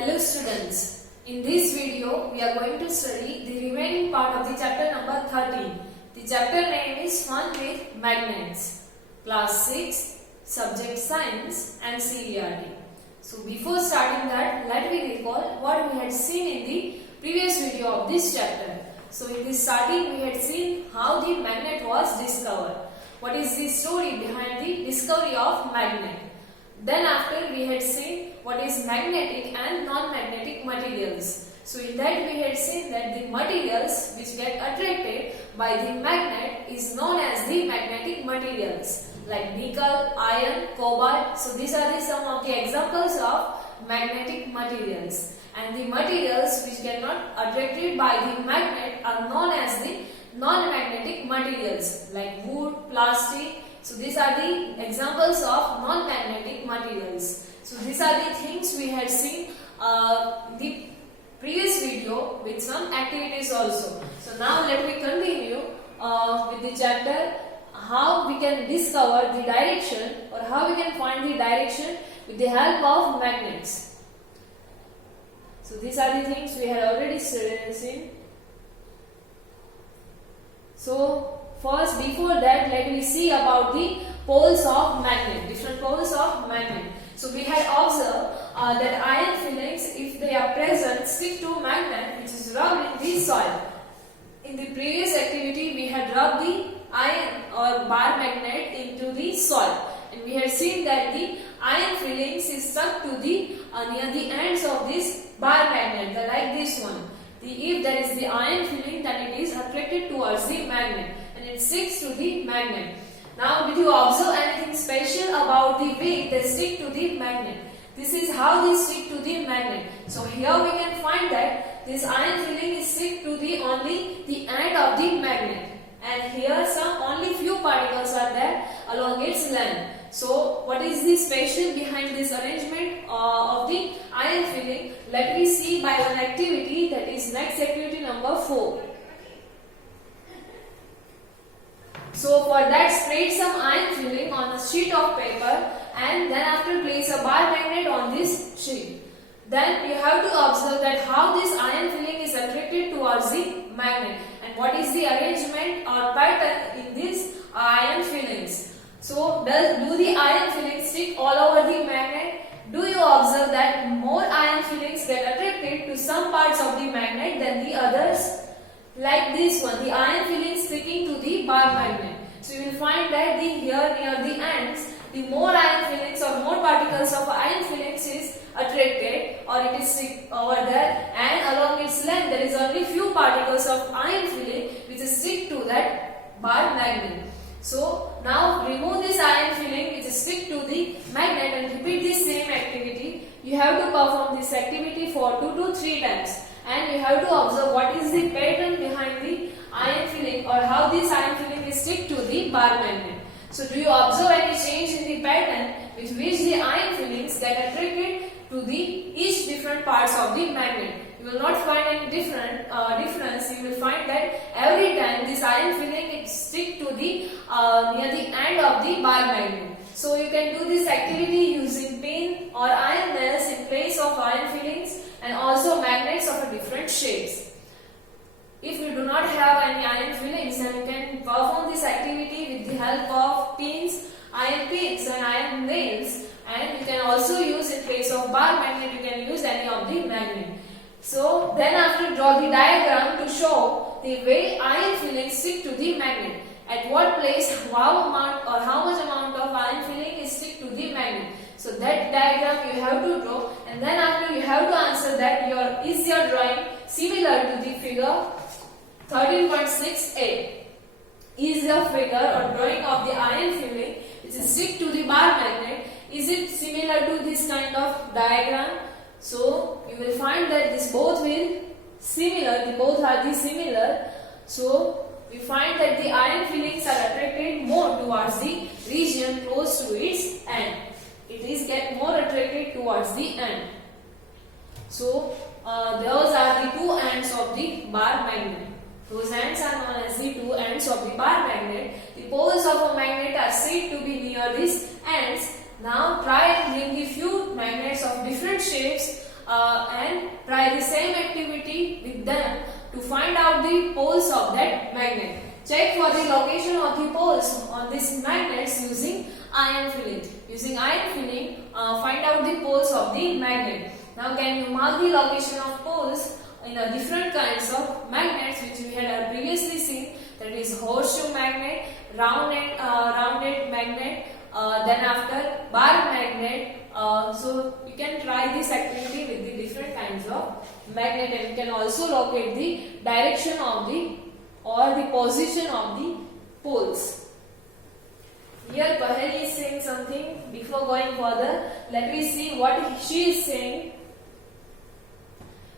Hello students, in this video we are going to study the remaining part of the chapter number 13. The chapter name is Fun with Magnets, class 6, subject science and CERT. So before starting that, let me recall what we had seen in the previous video of this chapter. So in this starting we had seen how the magnet was discovered. What is the story behind the discovery of magnet? Then after we had seen what is magnetic and non-magnetic materials. So in that we had seen that the materials which get attracted by the magnet is known as the magnetic materials like nickel, iron, cobalt. So these are some of the examples of magnetic materials. And the materials which get not attracted by the magnet are known as the non-magnetic materials like wood, plastic. So these are the examples of non-magnetic materials. So these are the things we had seen in the previous video with some activities also. So now let me continue with the chapter how we can discover the direction or how we can find the direction with the help of magnets. So these are the things we had already seen. So first, before that, let me see about the poles of magnet, different poles of magnet. So we had observed that iron fillings, if they are present, stick to magnet which is rubbed in the soil. In the previous activity, we had rubbed the iron or bar magnet into the soil, and we had seen that the iron fillings is stuck to the near the ends of this bar magnet, like this one. If there is the iron filling, then it is attracted towards the magnet and it sticks to the magnet. Now, did you observe anything special about the way they stick to the magnet? This is how they stick to the magnet. So here we can find that this iron filling is stick to the only the end of the magnet, and here some only few particles are there along its length. So what is the special behind this arrangement of the iron filling? Let me see by one activity, that is next activity number 4. So for that, spread some iron filling on a sheet of paper and then after place a bar magnet on this sheet. Then you have to observe that how this iron filling is attracted towards the magnet and what is the arrangement or pattern in these iron fillings. So do the iron fillings stick all over the magnet? Do you observe that more iron fillings get attracted to some parts of the magnet than the others? Like this one, the iron filling sticking to the bar magnet. So you will find that here near the ends, the more iron fillings or more particles of iron fillings is attracted or it is stick over there, and along its length there is only few particles of iron filling which is stick to that bar magnet. So now remove this iron filling which is stick to the magnet and repeat the same activity. You have to perform this activity for 2 to 3 times. And you have to observe what is the pattern behind the iron filling or how this iron filling is stick to the bar magnet. So do you observe any change in the pattern with which the iron fillings get attracted to the each different parts of the magnet? You will not find any difference. You will find that every time this iron filling it stick to the near the end of the bar magnet. So you can do this activity using pin or iron nails in place of iron fillings, and also magnets of different shapes. If you do not have any iron fillings, then you can perform this activity with the help of pins, iron pins and iron nails, and you can also use in place of bar magnet, you can use any of the magnet. So then after draw the diagram to show the way iron fillings stick to the magnet. At what place, how much amount of iron filling is stick to the magnet. So that diagram you have to draw, and then after you have to answer that is your drawing similar to the figure 13.68. Is the figure or drawing of the iron filling which is stick to the bar magnet, is it similar to this kind of diagram? So you will find that this both are the similar. So we find that the iron fillings are attracted more towards the region close to its end. It is get more attracted towards the end. So those are the two ends of the bar magnet. Those ends are known as the two ends of the bar magnet. The poles of a magnet are said to be near these ends. Now try and bring the few magnets of different shapes and try the same activity with them to find out the poles of that magnet. Check for the location of the poles on these magnets using iron filling. Using iron filling, find out the poles of the magnet. Now can you mark the location of poles in a different kinds of magnets which we had previously seen, that is horseshoe magnet, rounded magnet, then after bar magnet. So you can try this activity with the different kinds of magnet, and you can also locate the direction of the or the position of the poles. Here Paheli is saying something. Before going further, let me see what she is saying.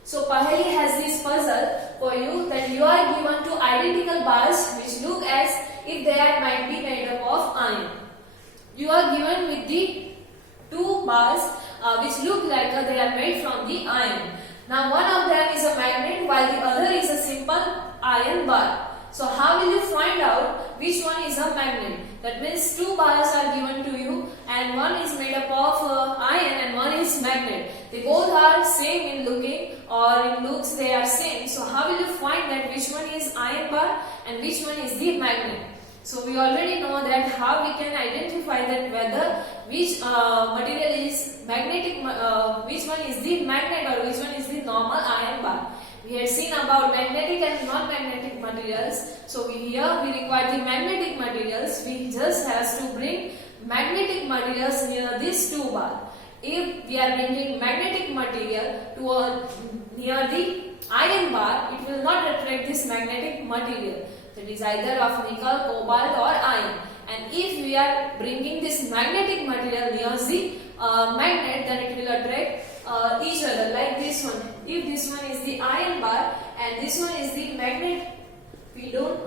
So Paheli has this puzzle for you, that you are given two identical bars which look as if they might be made up of iron. You are given with the two bars which look like they are made from the iron. Now one of them is a magnet while the other is a simple iron bar. So how will you find out which one is a magnet? That means two bars are given to you and one is made up of iron and one is magnet. They both are same in looking, or in looks they are same. So how will you find that which one is iron bar and which one is the magnet? So we already know that how we can identify that whether which material is magnetic, which one is the magnet or which one is the normal iron bar. We had seen about magnetic and non-magnetic materials. So here we require the magnetic materials. We just have to bring magnetic materials near these two bars. If we are bringing magnetic material to near the iron bar, it will not attract this magnetic material. That is either of nickel, cobalt or iron. And if we are bringing this magnetic material near the magnet, then it will attract each other, like this one. If this one is the iron bar and this one is the magnet, we don't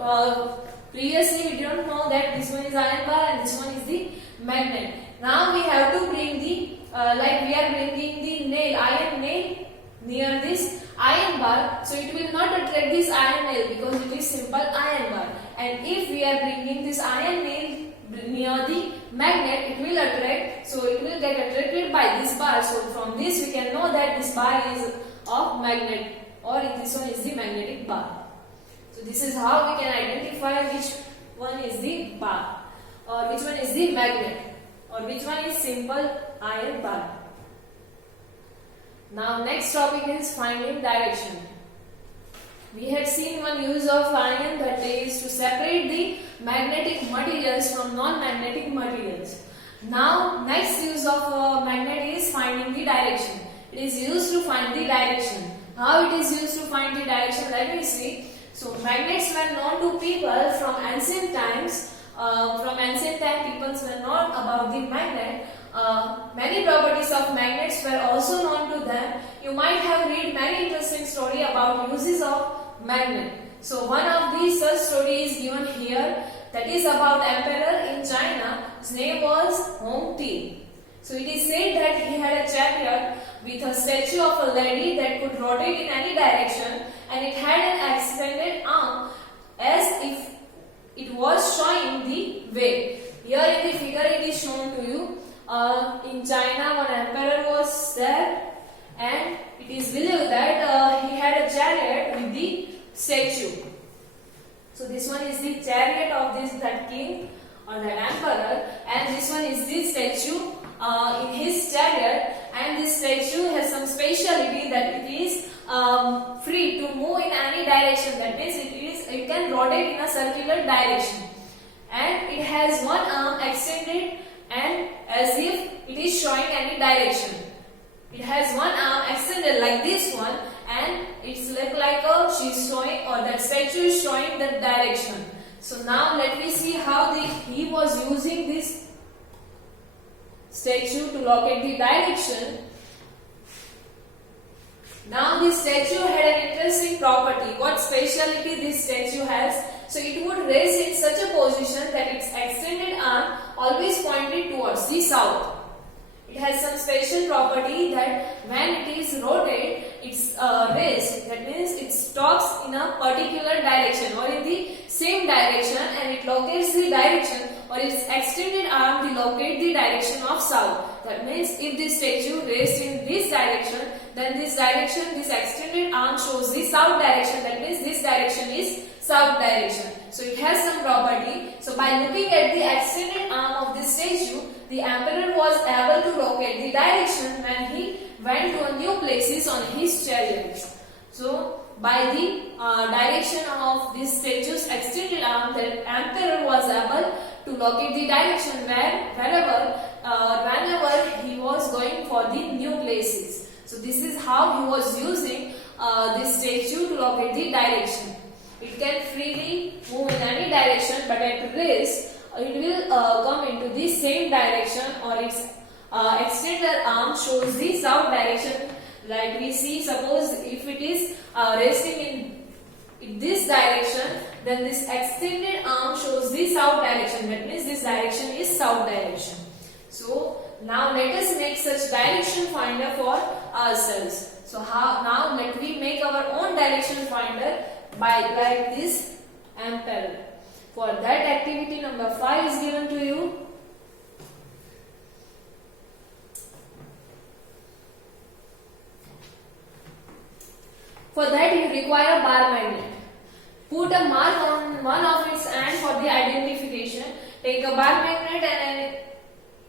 previously we don't know that this one is iron bar and this one is the magnet. Now we have to bring the like we are bringing the nail, iron nail near this iron bar, so it will not attract this iron nail because it is simple iron bar. And if we are bringing this iron nail near the magnet, it will attract, so it will get attracted by this bar. So from this we can know that this bar is of magnet, or this one is the magnetic bar. So this is how we can identify which one is the bar, or which one is the magnet, or which one is simple iron bar. Now next topic is finding direction. We had seen one use of iron, that is to separate the magnetic materials from non-magnetic materials. Now next use of magnet is finding the direction. It is used to find the direction. How it is used to find the direction? Let me see. So magnets were known to people from ancient times. People were known about the magnet. Many properties of magnets were also known to them. You might have read many interesting stories about uses of magnet. So one of these such stories is given here, that is about emperor in China. His name was Hong Ti. So it is said that he had a chariot with a statue of a lady that could rotate in any direction, and it had an extended arm as if it was showing the way. Here in the figure it is shown to you. In China, one emperor was there, and it is believed that he had a chariot with the statue. So this one is the chariot of that king or that emperor, and this one is the statue in his chariot. And this statue has some speciality, that it is free to move in any direction. That means it can rotate in a circular direction, and it has one arm extended and as if it is showing any direction. It has one arm extended like this one, and it's like she's showing, or that statue is showing that direction. So now let me see how he was using this statue to locate the direction. Now this statue had an interesting property. What speciality this statue has? So it would raise in such a position that its extended arm always pointed towards the south. It has some special property that when it is rotated, it's raised. That means it stops in a particular direction or in the same direction, and it locates the direction, or its extended arm will locate the direction of south. That means if the statue raised in this direction, then this direction, this extended arm shows the south direction. That means this direction is south direction. So it has some property. So by looking at the extended arm of this statue, the emperor was able to locate the direction when he went to new places on his chariot. So by the direction of this statue's extended arm, the emperor was able to locate the direction whenever whenever he was going for the new places. So this is how he was using this statue to locate the direction. It can freely move in any direction, but at rest it will come into the same direction, or its extended arm shows the south direction. Like we see, suppose if it is resting in this direction, then this extended arm shows the south direction. That means this direction is south direction. So now let us make such direction finder for ourselves. So now let we make our own direction finder by like this emperor. For that, activity number 5 is given to you. For that you require a bar magnet. Put a mark on one of its ends for the identification. Take a bar magnet and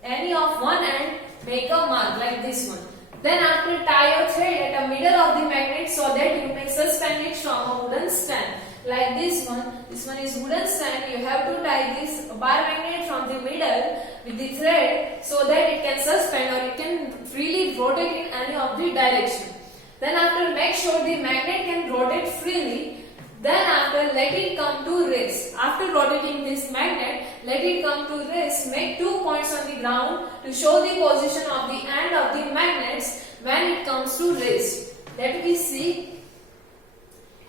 any of one end, make a mark like this one. Then after, tie your thread at the middle of the magnet so that you may suspend it from a wooden stand. Like this one is wooden stand. You have to tie this bar magnet from the middle with the thread so that it can suspend, or it can freely rotate in any of the direction. Then after, make sure the magnet can rotate freely. Then after, let it come to rest. After rotating this magnet, let it come to rest. Make 2 points on the ground to show the position of the end of the magnets when it comes to rest. Let me see.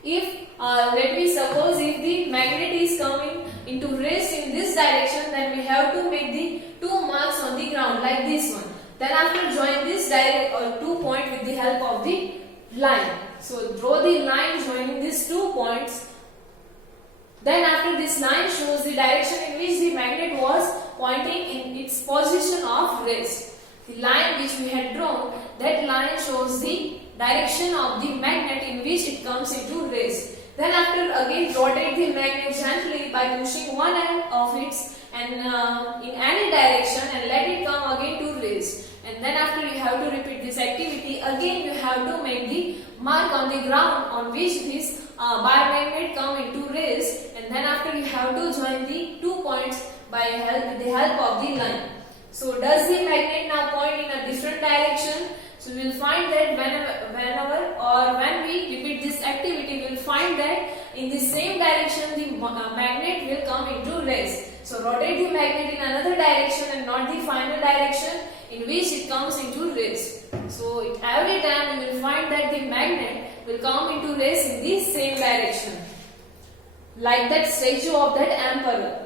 If let me suppose if the magnet is coming into rest in this direction, then we have to make the 2 marks on the ground like this one. Then after, join this 2 point with the help of the line. So draw the line joining these 2 points. Then after, this line shows the direction in which the magnet was pointing in its position of rest. The line which we had drawn, that line shows the direction of the magnet in which it comes into rest. Then after, again rotate the magnet gently by pushing one end of it and in any direction, and let it come again to rest. And then after, you have to repeat this activity. Again you have to make the mark on the ground on which this bar magnet come into rest, and then after, you have to join the 2 points with the help of the line. So does the magnet now point in a different direction? So we will find that whenever or when we repeat this activity, we will find that in the same direction the magnet will come into rest. So rotate the magnet in another direction and not the final direction in which it comes into rest. So every time you will find that the magnet will come into rest in the same direction, like that statue of that emperor.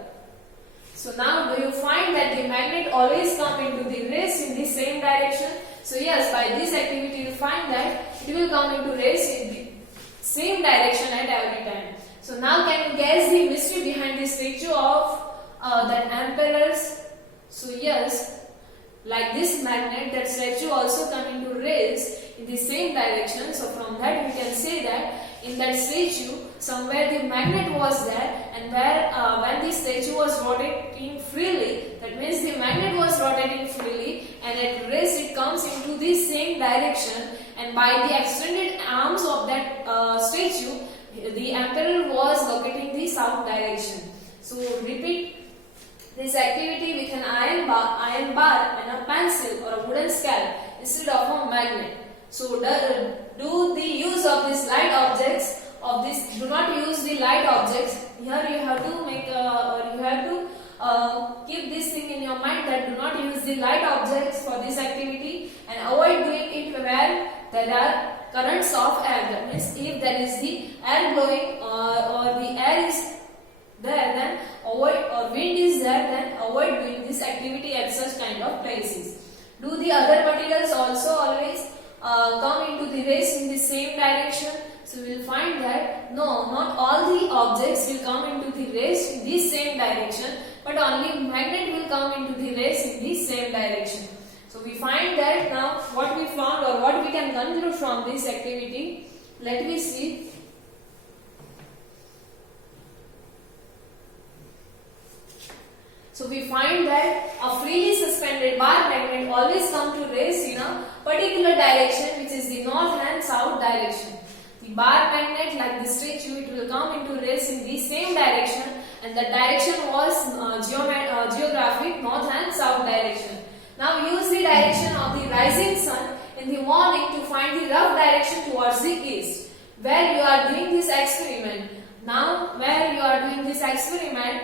So now, do you find that the magnet always come into the rest in the same direction? So yes, by this activity you find that it will come into rest in the same direction at every time. So now, can you guess the mystery behind the statue of that emperors? So yes, like this magnet, that statue also come into rest in the same direction. So from that we can say that in that statue somewhere the magnet was there, and where when the statue was rotating freely, that means the magnet was rotating freely, and at rest it comes into the same direction, and by the extended arms of that statue, the emperor was locating the south direction. So repeat this activity with an iron bar and a pencil or a wooden scale instead of a magnet. So do the use of these light objects do not use the light objects. Here you have to make or you have to keep this thing in your mind, that do not use the light objects for this activity, and avoid doing it where there are currents of air. That means if there is the air blowing or the air is there, then avoid, or wind is there, then avoid doing this activity at such kind of places. Do the other materials also always come into the rest in the same direction? So we will find that no, not all the objects will come into the rest in the same direction, but only magnet will come into the rest in the same direction. So we find that now what we found or what we can conclude from this activity. Let me see. So we find that a freely suspended bar magnet always come to rest in a particular direction, which is the north and south direction. The bar magnet, like the statue, it will come into rest in the same direction, and the direction was geographic north and south direction. Now use the direction of the rising sun in the morning to find the rough direction towards the east. Where you are doing this experiment. Now where you are doing this experiment,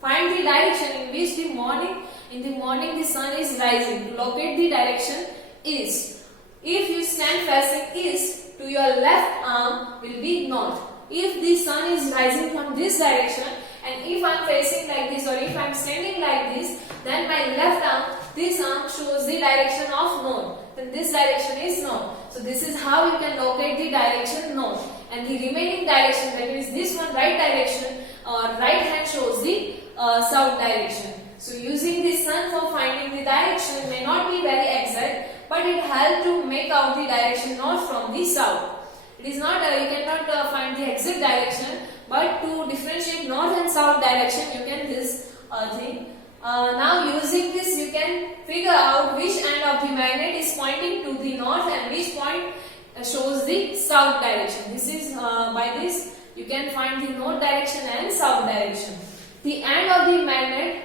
find the direction in which in the morning the sun is rising. To locate the direction east. If you stand facing east, to your left arm will be north. If the sun is rising from this direction, and if I am facing like this or if I am standing like this, then my left arm, this arm shows the direction of north. Then this direction is north. So this is how you can locate the direction north. And the remaining direction, that is this one right direction, right hand shows the south direction. So using the sun for finding the direction may not be very exact, but it helps to make out the direction north from the south. It is not, you cannot find the exact direction, but to differentiate north and south direction you can this thing. Now using this you can figure out which end of the magnet is pointing to the north and which point shows the south direction. This is by this you can find the north direction and south direction. The end of the magnet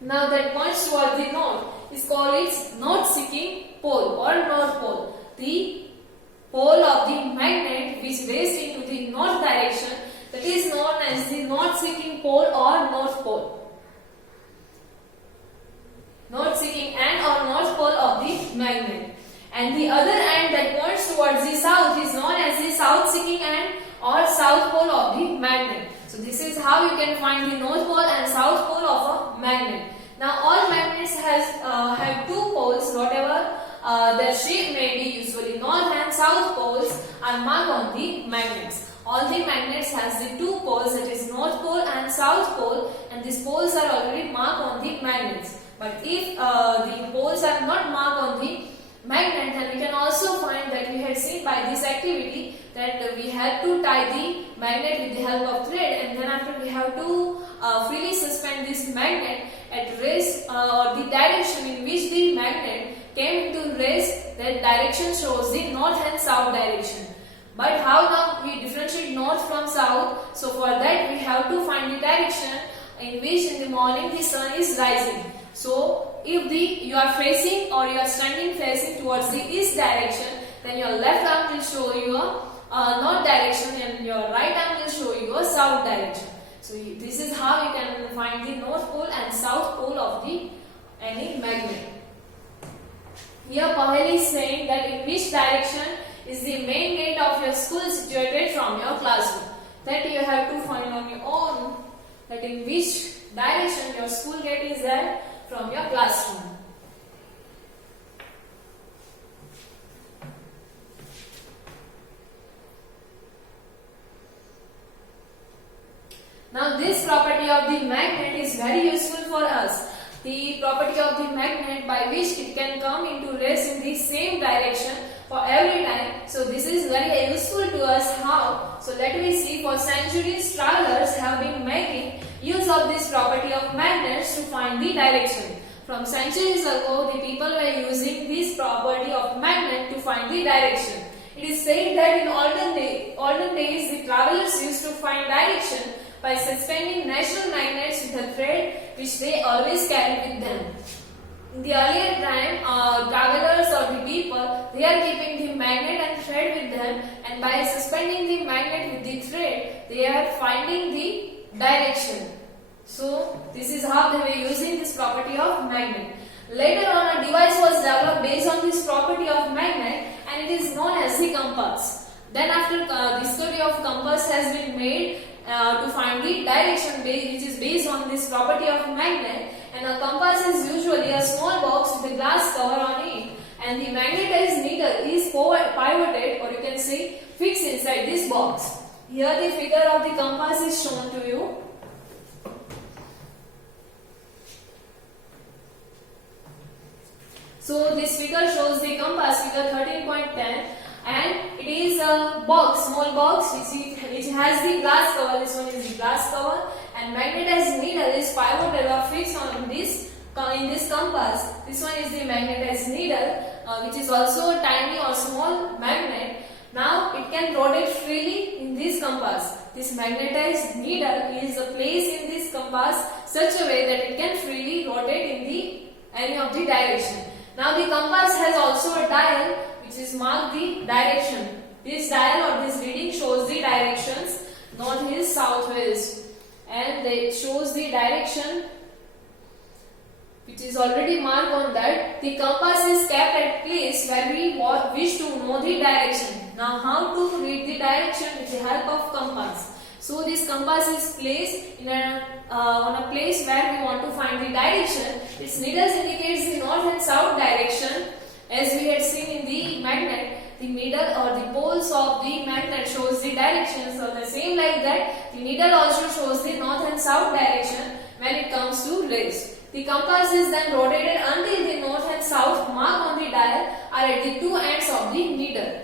now that points towards the north is called its north-seeking pole or north pole. The pole of the magnet which raised into the north direction, that is known as the north-seeking pole or north pole. North-seeking end or north pole of the magnet. And the other end that points towards the south is known as the south-seeking end or south pole of the magnet. So this is how you can find the north pole and south pole of a magnet. Now all magnets have two poles, whatever their shape may be. Usually north and south poles are marked on the magnets. All the magnets has the two poles, that is north pole and south pole, and these poles are already marked on the magnets. But if the poles are not marked on the magnet, then we can also find that we had seen by this activity that we have to tie the magnet with the help of thread, and then after we have to freely suspend this magnet at rest or the direction in which the magnet came into rest, that direction shows the north and south direction. But how now we differentiate north from south? So for that we have to find the direction in which in the morning the sun is rising. So if you are facing or you are standing facing towards the east direction, then your left arm will show you a north direction and your right arm will show you a south direction. So this is how you can find the north pole and south pole of any magnet. Here Pahel is saying that in which direction is the main gate of your school situated from your classroom. That you have to find on your own, that in which direction your school gate is there from your classroom. Now this property of the magnet is very useful for us. The property of the magnet by which it can come into rest in the same direction for every time. So this is very useful to us. How? So let me see. For centuries travelers have been making use of this property of magnets to find the direction. From centuries ago the people were using this property of magnet to find the direction. It is said that in olden days the travelers used to find direction by suspending natural magnets with a thread which they always carry with them. In the earlier time, travelers or the people, they are keeping the magnet and thread with them, and by suspending the magnet with the thread, they are finding the direction. So this is how they were using this property of magnet. Later on, a device was developed based on this property of magnet, and it is known as the compass. Then after the study of compass has been made to find the direction which is based on this property of magnet, and a compass is usually a small box with a glass cover on it, and the magnetized needle is pivoted, or you can say fixed inside this box. Here the figure of the compass is shown to you. figure shows the compass, figure 13.10, and it is a box, small box which has the glass cover. This one is the glass cover, and magnetized needle is pivoted or fixed on this in this compass. This one is the magnetized needle, which is also a tiny or small magnet. Now it can rotate freely in this compass. This magnetized needle is placed in this compass such a way that it can freely rotate in any of the direction. Now the compass has also a dial which is marked the direction. This dial or this reading shows the directions north, east, south, west, and it shows the direction which is already marked on that. The compass is kept at place where we wish to know the direction. Now how to read the direction with the help of compass? So this compass is placed in on a place where we want to find the direction. Its needles indicates the north and south direction. As we had seen in the magnet, the needle or the poles of the magnet shows the direction. So the same like that, the needle also shows the north and south direction when it comes to race. The compass is then rotated until the north and south mark on the dial are at the two ends of the needle.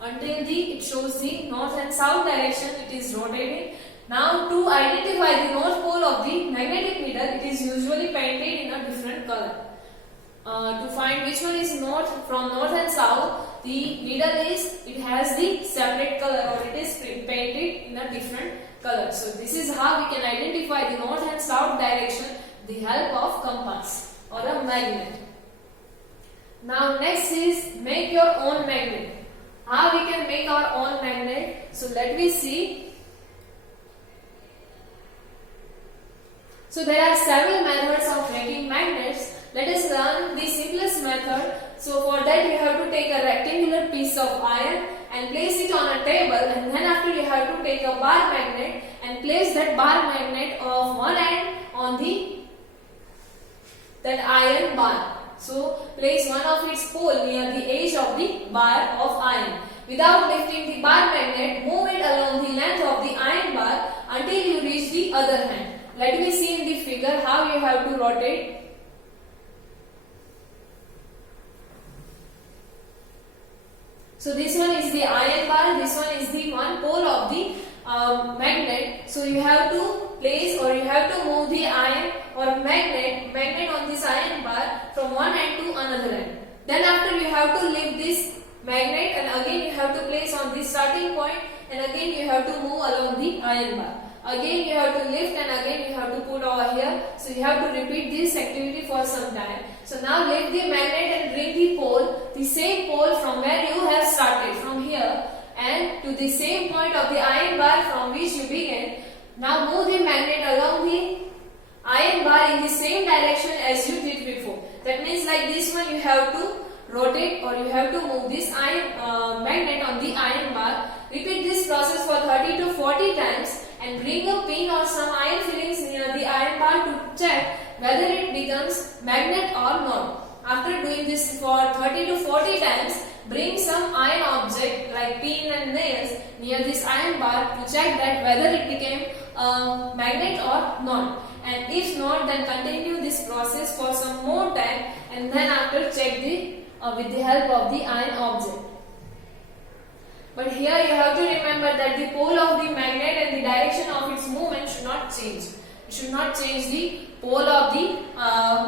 Until it shows the north and south direction, it is rotating. Now to identify the north pole of the magnetic needle, it is usually painted in a different color. To find which one is north from north and south, the needle it has the separate color, or it is painted in a different color. So this is how we can identify the north and south direction with the help of compass or a magnet. Now next is make your own magnet. How we can make our own magnet? So let me see. So there are several methods of making magnets. Let us learn the simplest method. So for that you have to take a rectangular piece of iron and place it on a table, and then after you have to take a bar magnet and place that bar magnet of one end on that iron bar. So place one of its pole near the edge of the bar of iron. Without lifting the bar magnet, move it along the length of the iron bar until you reach the other hand. Let me see in the figure how you have to rotate. So this one is the iron bar, this one is the one pole of the magnet. So you have to place or you have to move the iron or magnet on this iron bar from one end to another end. Then after you have to lift this magnet, and again you have to place on this starting point, and again you have to move along the iron bar. Again you have to lift, and again you have to put over here. So you have to repeat this activity for some time. So now lift the magnet and bring the pole, the same pole from where you have started, from here, and to the same point of the iron bar from which you began. Now move the magnet along the iron bar in the same direction as you did before. That means like this one you have to rotate or you have to move this iron magnet on the iron bar. Repeat this process for 30 to 40 times and bring a pin or some iron fillings near the iron bar to check whether it becomes magnet or not. After doing this for 30 to 40 times, bring some iron object like pin and nails near this iron bar to check that whether it became a magnet or not. And if not, then continue this process for some more time, and then after check with the help of the iron object. But here you have to remember that the pole of the magnet and the direction of its movement should not change. We should not change the pole of the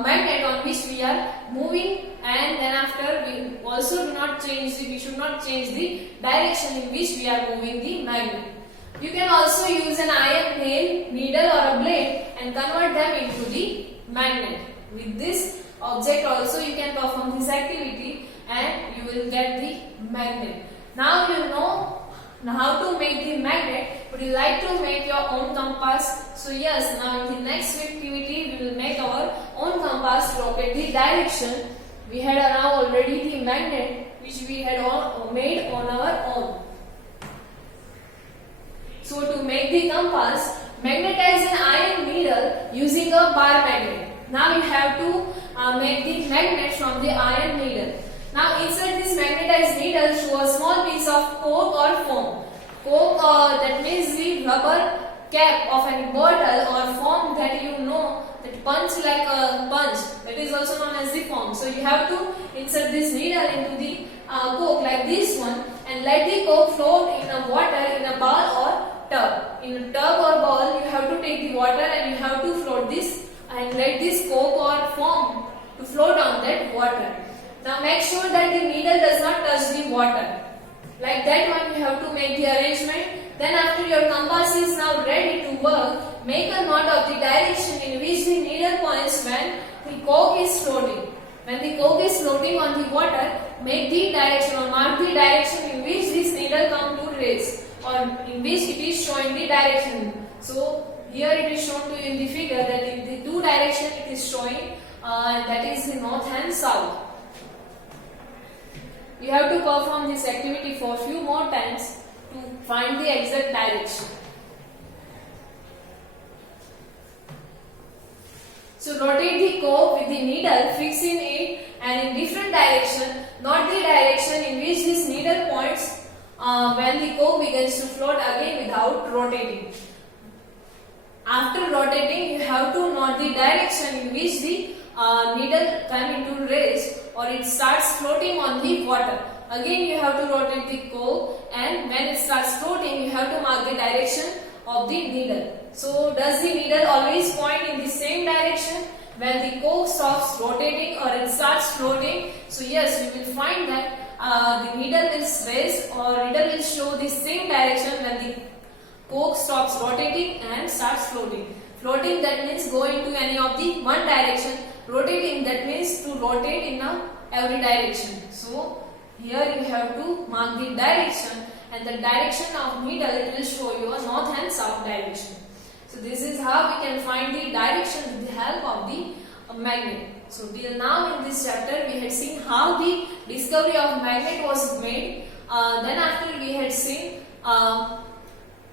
magnet on which we are moving, and then after we also do not change we should not change the direction in which we are moving the magnet. You can also use an iron nail, needle or a blade and convert them into the magnet. With this object also you can perform this activity and you will get the magnet. Now you know how to make the magnet. Would you like to make your own compass? So yes, now in the next activity we will make our own compass to rotate the direction. We had now already the magnet which we had made on our own. So to make the compass, magnetize an iron needle using a bar magnet. Now you have to make the magnet from the iron needle. Now insert this magnetized needle through a small piece of cork or foam. Cork that means the rubber cap of a bottle or foam that you know that punch like a punch, that is also known as the form. So you have to insert this needle into the coke like this one and let the coke float in a water in a bowl or tub. In a tub or bowl, you have to take the water and you have to float this and let this coke or foam to float on that water. Now make sure that the needle does not touch the water. Like that one you have to make the arrangement. Then after your compass is now ready to work, make a note of the direction in which the needle points when the coke is floating. When the coke is floating on the water, make the direction or mark the direction in which this needle comes to rest or in which it is showing the direction. So here it is shown to you in the figure that in the two direction it is showing that is the north and south. You have to perform this activity for a few more times to find the exact direction. So rotate the coke with the needle fixing it and in different direction, not the direction in which this needle points when the coke begins to float again without rotating. After rotating, you have to note the direction in which the needle comes into rest or it starts floating on the water. Again you have to rotate the coke and when it starts floating you have to mark the direction of the needle. So does the needle always point in the same direction when the coke stops rotating or it starts floating? So yes, you will find that the needle will rest or needle will show the same direction when the coke stops rotating and starts floating. Floating, that means going to any of the one direction. Rotating, that means to rotate in every direction. So here you have to mark the direction and the direction of needle, it will show you a north and south direction. So this is how we can find the direction with the help of the magnet. So till now in this chapter we had seen how the discovery of magnet was made. Then after we had seen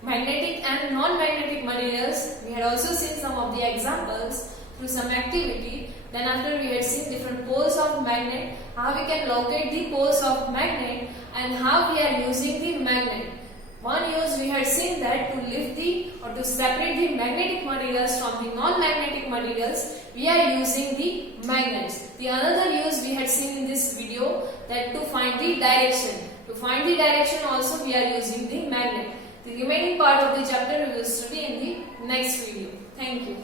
magnetic and non-magnetic materials. We had also seen some of the examples through some activity. Then after we had seen different poles of magnet, how we can locate the poles of magnet and how we are using the magnet. One use we had seen that to lift the or to separate the magnetic materials from the non-magnetic materials, we are using the magnets. The another use we had seen in this video that to find the direction. To find the direction also we are using the magnet. The remaining part of the chapter we will study in the next video. Thank you.